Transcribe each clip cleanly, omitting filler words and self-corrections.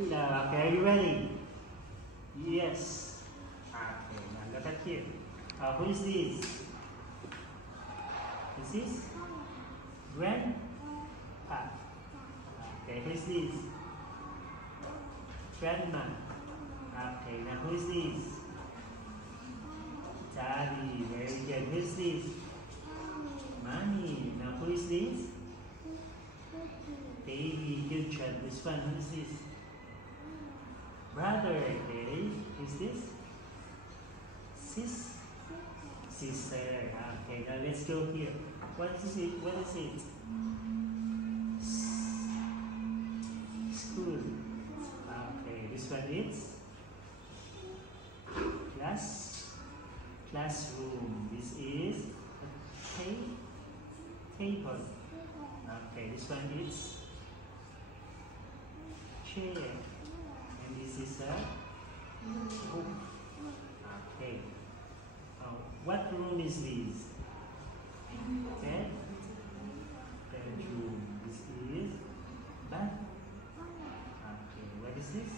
Okay, are you ready? Yes. Okay, now look at here. Who is this? This is Grandpa. Okay, who is this? Grandma. Okay, now who is this? Daddy. Very good. Who is this? Mommy. Now who is this? Baby. Good job. This one. Who is this? Brother. Okay. Who is this? Sister. Okay, now let's go here. What is it? What is it? School. Okay, this one is classroom. This is a table. Okay, this one is chair. And this is a book. Okay. What room is this? Bedroom. This is bath. Okay, what is this?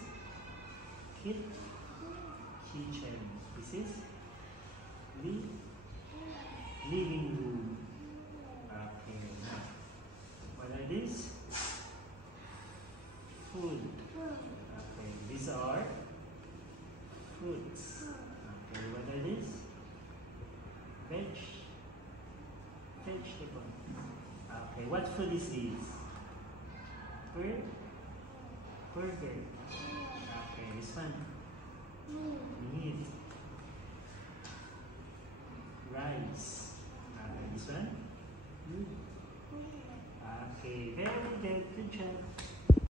Kitchen. This is living room. Okay, now what are these? Food. Okay, these are fruits. Okay, what are these? Vegetable. Okay, what food is this? Burger. Okay, this one. Meat. Rice. Okay, this one. Okay, very good. Good job.